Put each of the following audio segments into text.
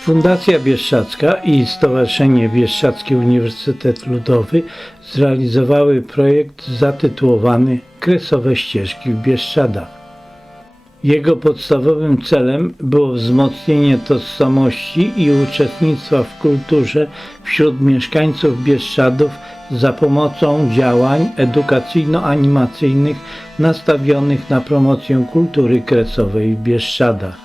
Fundacja Bieszczadzka i Stowarzyszenie Bieszczadzki Uniwersytet Ludowy zrealizowały projekt zatytułowany Kresowe ścieżki w Bieszczadach. Jego podstawowym celem było wzmocnienie tożsamości i uczestnictwa w kulturze wśród mieszkańców Bieszczadów za pomocą działań edukacyjno-animacyjnych nastawionych na promocję kultury kresowej w Bieszczadach.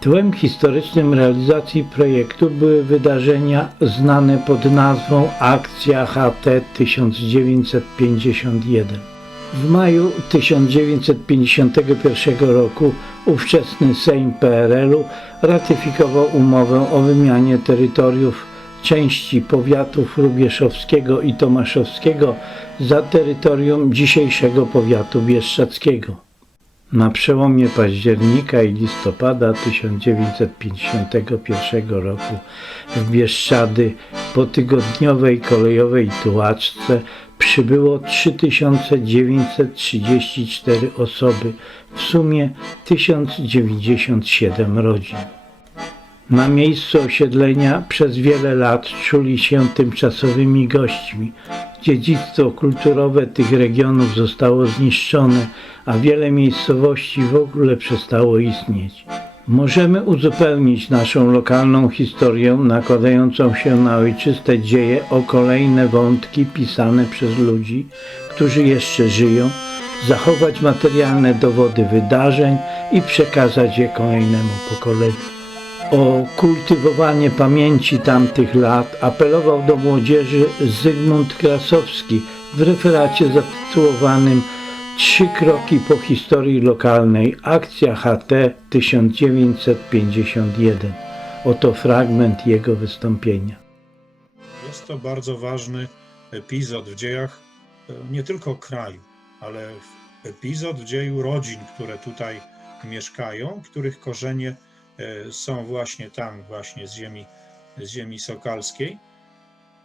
Tłem historycznym realizacji projektu były wydarzenia znane pod nazwą Akcja HT 1951. W maju 1951 roku ówczesny Sejm PRL-u ratyfikował umowę o wymianie terytoriów części powiatów Rubieszowskiego i Tomaszowskiego za terytorium dzisiejszego powiatu bieszczadzkiego. Na przełomie października i listopada 1951 roku w Bieszczady po tygodniowej kolejowej tułaczce przybyło 3934 osoby, w sumie 1097 rodzin. Na miejscu osiedlenia przez wiele lat czuli się tymczasowymi gośćmi. Dziedzictwo kulturowe tych regionów zostało zniszczone, a wiele miejscowości w ogóle przestało istnieć. Możemy uzupełnić naszą lokalną historię nakładającą się na ojczyste dzieje o kolejne wątki pisane przez ludzi, którzy jeszcze żyją, zachować materialne dowody wydarzeń i przekazać je kolejnemu pokoleniu. O kultywowanie pamięci tamtych lat apelował do młodzieży Zygmunt Krasowski w referacie zatytułowanym Trzy kroki po historii lokalnej Akcja HT 1951. Oto fragment jego wystąpienia. Jest to bardzo ważny epizod w dziejach e, nie tylko kraju, ale epizod w dzieju rodzin, które tutaj mieszkają, których korzenie e, są właśnie tam, właśnie z ziemi, z ziemi sokalskiej,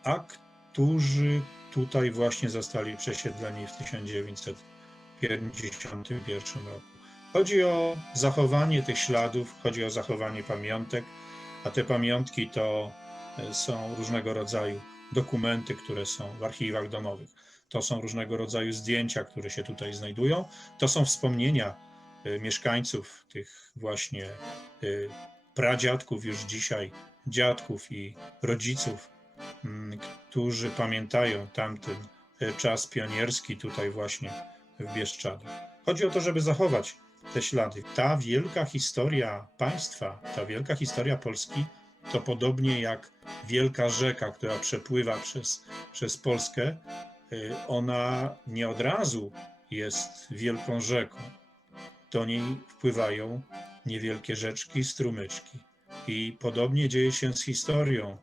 a którzy tutaj właśnie zostali przesiedleni w 1951 roku. Chodzi o zachowanie tych śladów, chodzi o zachowanie pamiątek, a te pamiątki to e, są różnego rodzaju dokumenty, które są w archiwach domowych. To są różnego rodzaju zdjęcia, które się tutaj znajdują. To są wspomnienia e, mieszkańców, tych właśnie e, pradziadków już dzisiaj, dziadków i rodziców, mm, którzy pamiętają tamten czas pionierski tutaj właśnie w Bieszczadach. Chodzi o to, żeby zachować te ślady. Ta wielka historia państwa, ta wielka historia Polski, to podobnie jak wielka rzeka, która przepływa przez, przez Polskę, y, ona nie od razu jest wielką rzeką. Do niej wpływają niewielkie rzeczki, strumyczki. I podobnie dzieje się z historią.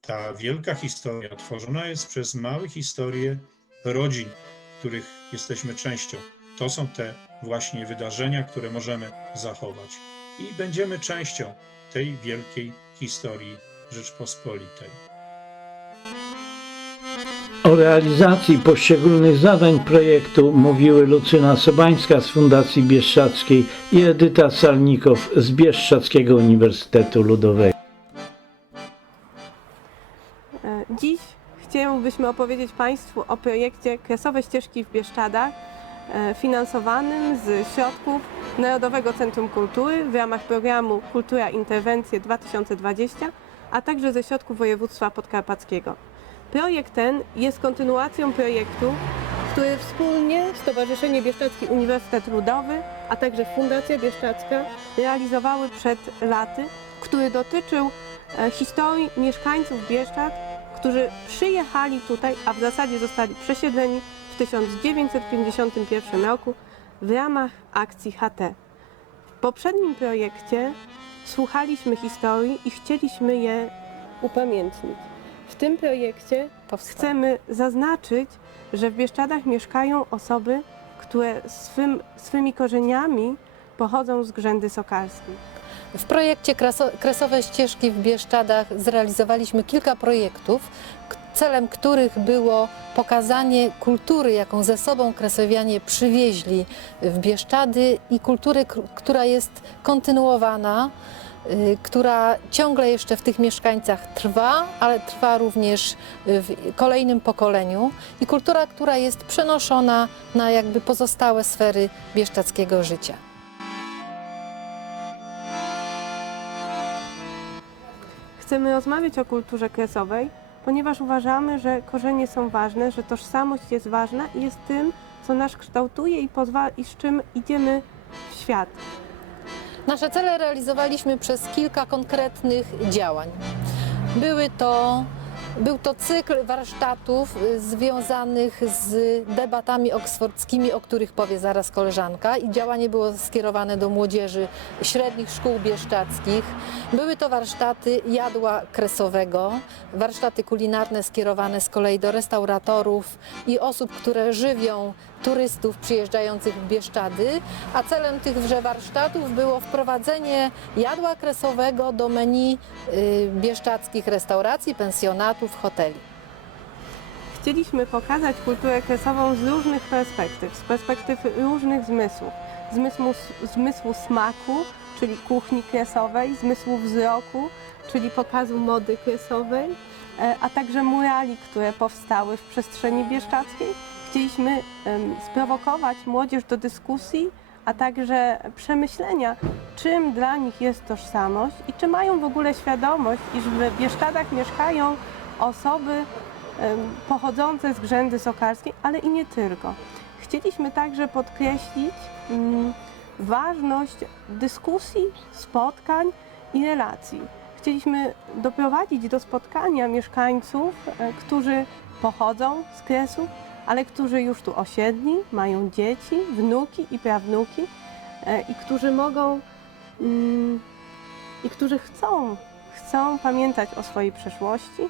Ta wielka historia tworzona jest przez małe historie rodzin, których jesteśmy częścią. To są te właśnie wydarzenia, które możemy zachować. I będziemy częścią tej wielkiej historii Rzeczpospolitej. O realizacji poszczególnych zadań projektu mówiły Lucyna Sobańska z Fundacji Bieszczadzkiej i Edyta Salnikow z Bieszczadzkiego Uniwersytetu Ludowego. Chcielibyśmy opowiedzieć Państwu o projekcie Kresowe Ścieżki w Bieszczadach, e, finansowanym z środków Narodowego Centrum Kultury w ramach programu Kultura Interwencje 2020, a także ze środków województwa podkarpackiego. Projekt ten jest kontynuacją projektu, który wspólnie Stowarzyszenie Bieszczadzki Uniwersytet Ludowy, a także Fundacja Bieszczadzka realizowały przed laty, który dotyczył e, historii mieszkańców Bieszczad, którzy przyjechali tutaj, a w zasadzie zostali przesiedleni w 1951 roku w ramach akcji HT. W poprzednim projekcie słuchaliśmy historii i chcieliśmy je upamiętnić. W tym projekcie chcemy zaznaczyć, że w Bieszczadach mieszkają osoby, które swym, swymi korzeniami pochodzą z Grzędy Sokalskiej. W projekcie Kresowe Ścieżki w Bieszczadach zrealizowaliśmy kilka projektów, celem których było pokazanie kultury, jaką ze sobą kresowianie przywieźli w Bieszczady i kultury, która jest kontynuowana, y, która ciągle jeszcze w tych mieszkańcach trwa, ale trwa również w kolejnym pokoleniu i kultura, która jest przenoszona na jakby pozostałe sfery bieszczadzkiego życia. Chcemy rozmawiać o kulturze kresowej, ponieważ uważamy, że korzenie są ważne, że tożsamość jest ważna i jest tym, co nas kształtuje i, pozwala, i z czym idziemy w świat. Nasze cele realizowaliśmy przez kilka konkretnych działań. Były to, był to cykl warsztatów y, związanych z debatami oksfordzkimi, o których powie zaraz koleżanka i działanie było skierowane do młodzieży średnich szkół bieszczadzkich. Były to warsztaty jadła kresowego, warsztaty kulinarne skierowane z kolei do restauratorów i osób, które żywią turystów przyjeżdżających w Bieszczady, a celem tychże warsztatów było wprowadzenie jadła kresowego do menu y, bieszczadzkich restauracji, pensjonatów, hoteli. Chcieliśmy pokazać kulturę kresową z różnych perspektyw, z perspektyw różnych zmysłów. Zmysłu, zmysłu smaku, czyli kuchni kresowej, zmysłu wzroku, czyli pokazu mody kresowej, e, a także murali, które powstały w przestrzeni bieszczadzkiej. Chcieliśmy sprowokować młodzież do dyskusji, a także przemyślenia, czym dla nich jest tożsamość i czy mają w ogóle świadomość, iż w Bieszczadach mieszkają osoby pochodzące z Grzędy Sokarskiej, ale i nie tylko. Chcieliśmy także podkreślić mm, ważność dyskusji, spotkań i relacji. Chcieliśmy doprowadzić do spotkania mieszkańców, e, którzy pochodzą z Kresów, ale którzy już tu osiedli, mają dzieci, wnuki i prawnuki e, i którzy mogą mm, i którzy chcą, chcą pamiętać o swojej przeszłości,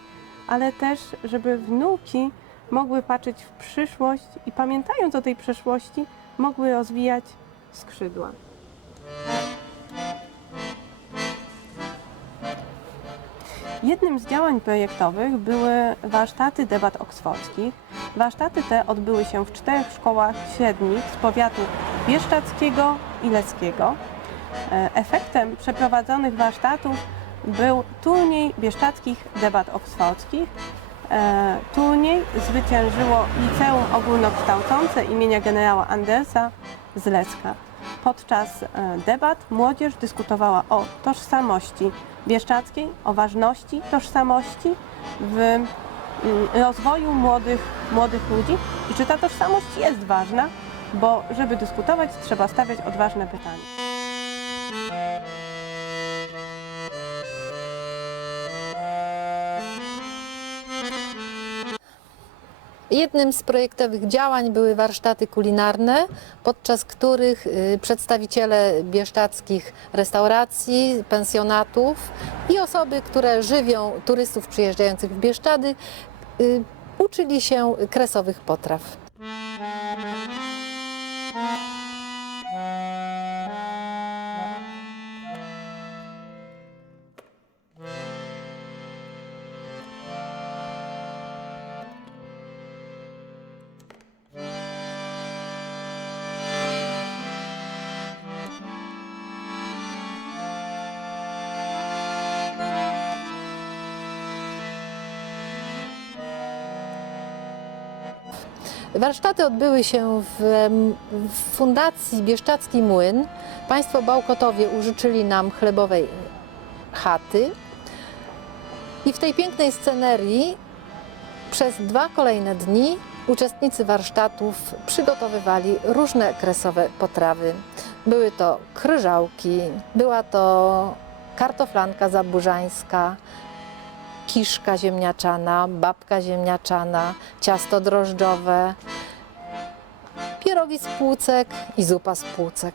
ale też, żeby wnuki mogły patrzeć w przyszłość i pamiętając o tej przeszłości, mogły rozwijać skrzydła. Jednym z działań projektowych były warsztaty debat oksfordzkich. Warsztaty te odbyły się w czterech szkołach średnich z powiatu bieszczadzkiego i leckiego. E, Efektem przeprowadzonych warsztatów był turniej bieszczadzkich debat oksfordzkich. E, Turniej zwyciężyło Liceum Ogólnokształcące imienia generała Andersa z Lecka. Podczas e, debat młodzież dyskutowała o tożsamości bieszczadzkiej, o ważności tożsamości w rozwoju młodych, młodych ludzi i czy ta tożsamość jest ważna, bo żeby dyskutować trzeba stawiać odważne pytania. Jednym z projektowych działań były warsztaty kulinarne, podczas których y, przedstawiciele bieszczadzkich restauracji, pensjonatów i osoby, które żywią turystów przyjeżdżających w Bieszczady, y, uczyli się kresowych potraw. Warsztaty odbyły się w, w Fundacji Bieszczadzki Młyn. Państwo Bałkotowie użyczyli nam chlebowej chaty. I w tej pięknej scenerii przez dwa kolejne dni uczestnicy warsztatów przygotowywali różne kresowe potrawy. Były to kryżałki, była to kartoflanka zaburzańska, kiszka ziemniaczana, babka ziemniaczana, ciasto drożdżowe, pierogi z płucek i zupa z płucek.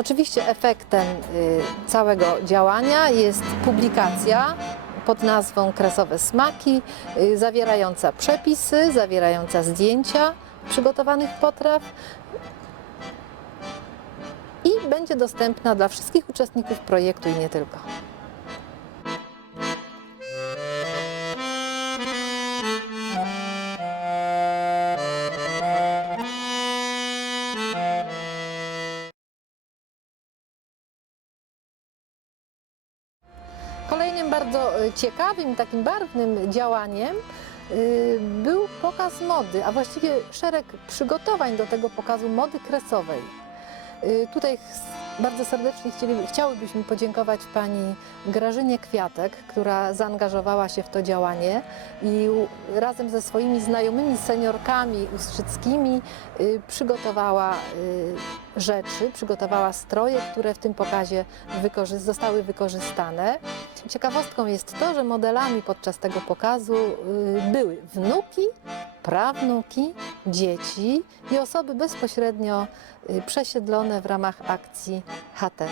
Oczywiście efektem y, całego działania jest publikacja pod nazwą Kresowe Smaki, y, zawierająca przepisy, zawierająca zdjęcia przygotowanych potraw i będzie dostępna dla wszystkich uczestników projektu i nie tylko. Ciekawym, takim barwnym działaniem y, był pokaz mody, a właściwie szereg przygotowań do tego pokazu mody kresowej. Y, Tutaj bardzo serdecznie chciałybyśmy podziękować pani Grażynie Kwiatek, która zaangażowała się w to działanie i razem ze swoimi znajomymi seniorkami ustrzyckimi y, przygotowała rzeczy, przygotowała stroje, które w tym pokazie wykorzy- zostały wykorzystane. Ciekawostką jest to, że modelami podczas tego pokazu y, były wnuki, prawnuki, dzieci i osoby bezpośrednio y, przesiedlone w ramach akcji HT.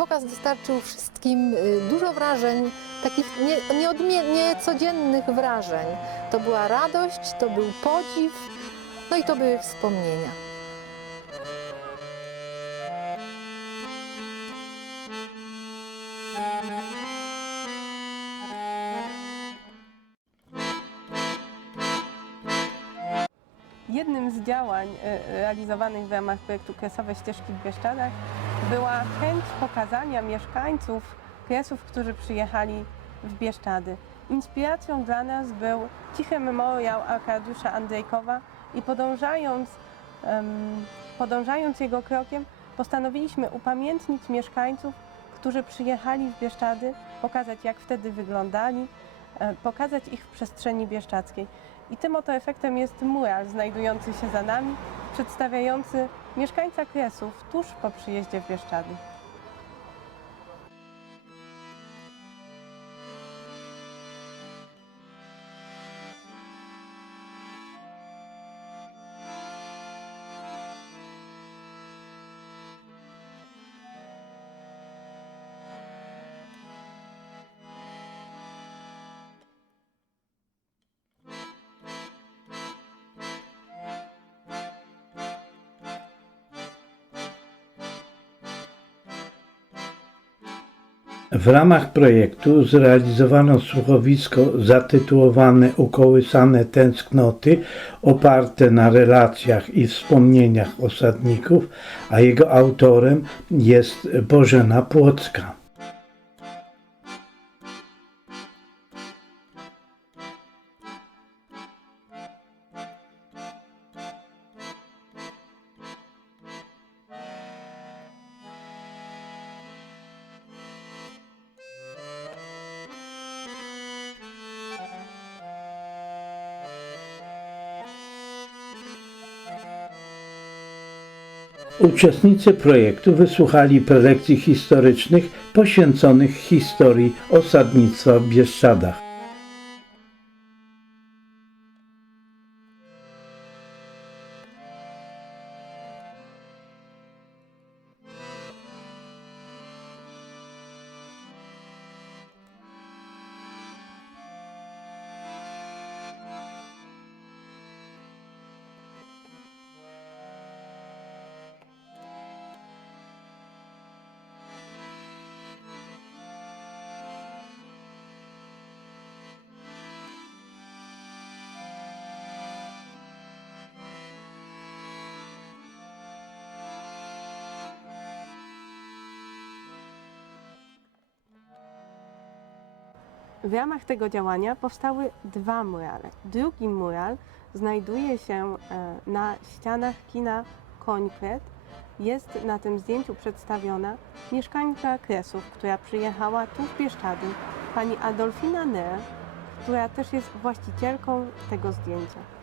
Pokaz dostarczył wszystkim y, dużo wrażeń, takich nie, nieodmie- niecodziennych wrażeń. To była radość, to był podziw, no i to były wspomnienia. Jednym z działań e, realizowanych w ramach projektu Kresowe Ścieżki w Bieszczadach była chęć pokazania mieszkańców Kresów, którzy przyjechali w Bieszczady. Inspiracją dla nas był cichy memoriał Arkadiusza Andrzejkowa i podążając, em, podążając jego krokiem postanowiliśmy upamiętnić mieszkańców, którzy przyjechali w Bieszczady, pokazać jak wtedy wyglądali, e, pokazać ich w przestrzeni bieszczadzkiej. I tym oto efektem jest mural znajdujący się za nami, przedstawiający mieszkańca Kresów tuż po przyjeździe w Bieszczady. W ramach projektu zrealizowano słuchowisko zatytułowane Ukołysane tęsknoty, oparte na relacjach i wspomnieniach osadników, a jego autorem jest Bożena Płocka. Uczestnicy projektu wysłuchali prelekcji historycznych poświęconych historii osadnictwa w Bieszczadach. W ramach tego działania powstały dwa murale. Drugi mural znajduje się e, na ścianach kina Końkret. Jest na tym zdjęciu przedstawiona mieszkańka Kresów, która przyjechała tu w Bieszczady, pani Adolfina Ner, która też jest właścicielką tego zdjęcia.